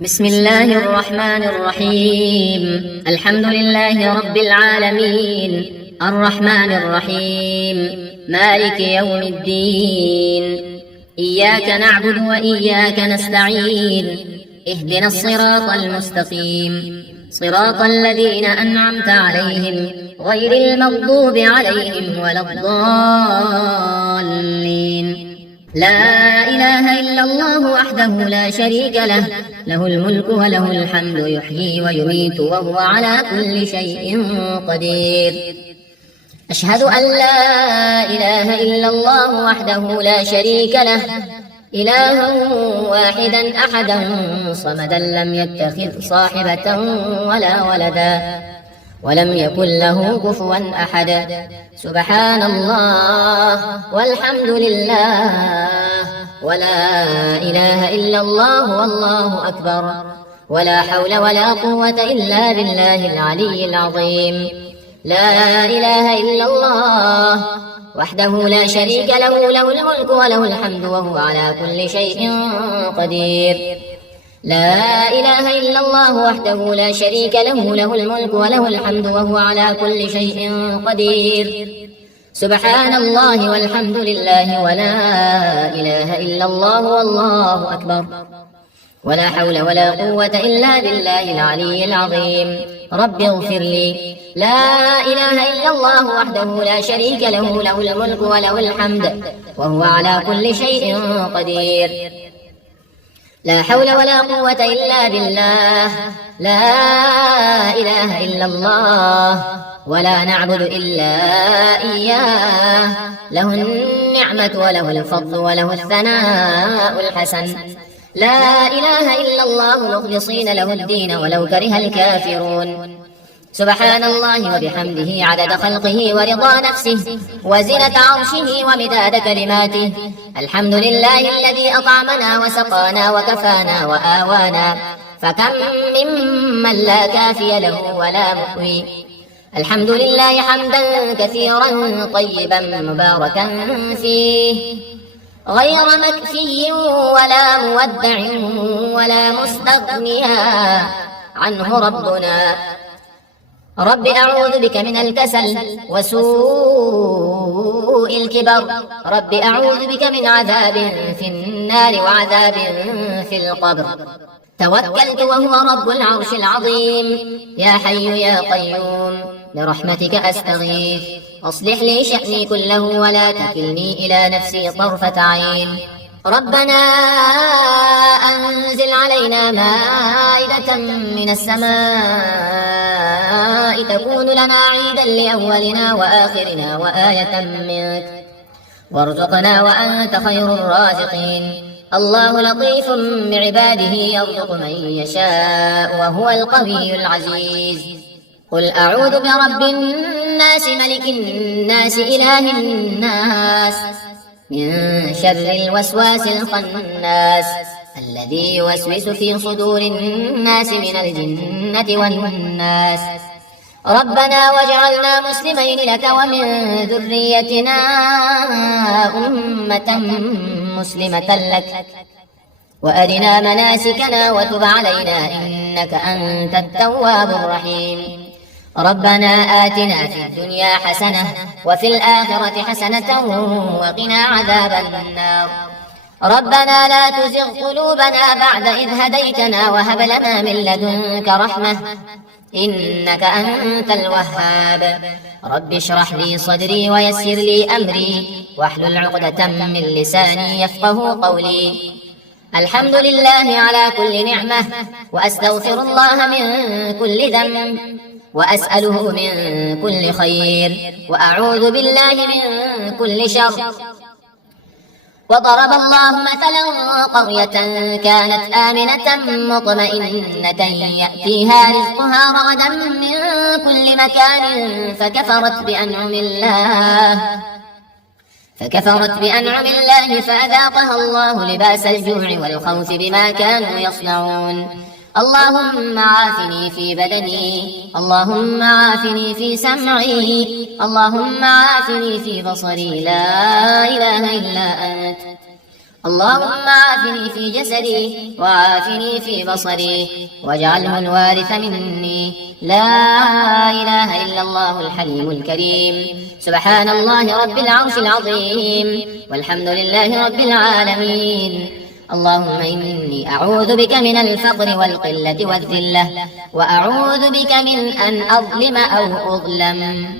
بسم الله الرحمن الرحيم. الحمد لله رب العالمين، الرحمن الرحيم، مالك يوم الدين. إياك نعبد وإياك نستعين، اهدنا الصراط المستقيم، صراط الذين أنعمت عليهم غير المغضوب عليهم ولا الضالين. لا إله إلا الله وحده لا شريك له، له الملك وله الحمد، يحيي ويميت وهو على كل شيء قدير. أشهد أن لا إله إلا الله وحده لا شريك له، إلها واحدا أحدا صمدا لم يتخذ صاحبة ولا ولدا، ولم يكن له كفوا أحد. سبحان الله والحمد لله ولا إله إلا الله والله أكبر، ولا حول ولا قوة إلا بالله العلي العظيم. لا إله إلا الله وحده لا شريك له، له الملك وله الحمد وهو على كل شيء قدير. لا إله إلا الله وحده لا شريك له، له الملك وله الحمد وهو على كل شيء قدير. سبحان الله والحمد لله ولا إله إلا الله والله أكبر، ولا حول ولا قوة إلا بالله العلي العظيم. رب اغفر لي. لا إله إلا الله وحده لا شريك له، له الملك وله الحمد وهو على كل شيء قدير. لا حول ولا قوة إلا بالله. لا إله إلا الله ولا نعبد إلا إياه، له النعمة وله الفضل وله الثناء الحسن. لا إله إلا الله مخلصين له الدين ولو كره الكافرون. سبحان الله وبحمده عدد خلقه ورضا نفسه وزنة عرشه ومداد كلماته. الحمد لله الذي أطعمنا وسقانا وكفانا وآوانا، فكم ممن لا كافي له ولا مؤوي. الحمد لله حمدا كثيرا طيبا مباركا فيه، غير مكفي ولا مودع ولا مستغنيا عنه ربنا. رب أعوذ بك من الكسل وسوء الكبر، رب أعوذ بك من عذاب في النار وعذاب في القبر. توكلت وهو رب العرش العظيم. يا حي يا قيوم برحمتك أستغيث، أصلح لي شأني كله ولا تكلني إلى نفسي طرفة عين. ربنا أنزل علينا مائدة من السماء تكون لنا عيدا لأولنا وآخرنا وآية منك، وارزقنا وأنت خير الرازقين. الله لطيف بعباده يرزق من يشاء وهو القوي العزيز. قل أعوذ برب الناس ملك الناس إله الناس من شر الوسواس الخناس الذي يوسوس في صدور الناس من الجنة والناس. ربنا واجعلنا مسلمين لك ومن ذريتنا أمة مسلمة لك، وأرنا مناسكنا وتب علينا إنك أنت التواب الرحيم. ربنا آتنا في الدنيا حسنة وفي الآخرة حسنة وقنا عذاب النار. ربنا لا تزغ قلوبنا بعد إذ هديتنا وهب لنا من لدنك رحمة إنك أنت الوهاب. رب اشرح لي صدري ويسر لي أمري واحلل عقدة من لساني يفقه قولي. الحمد لله على كل نعمة، وأستغفر الله من كل ذنب، وأسأله من كل خير، وأعوذ بالله من كل شر. وضرب الله مثلا قرية كانت آمنة مطمئنة يأتيها رزقها رغدا من كل مكان فكفرت بأنعم الله فأذاقها الله لباس الجوع والخوف بما كانوا يصنعون. اللهم عافني في بدني، اللهم عافني في سمعي، اللهم عافني في بصري، لا إله إلا أنت. اللهم عافني في جسدي وعافني في بصري واجعله الوارث مني. لا إله إلا الله الحليم الكريم. سبحان الله رب العرش العظيم والحمد لله رب العالمين. اللهم إني أعوذ بك من الفقر والقلة والذلة وأعوذ بك من أن أظلم أو أظلم.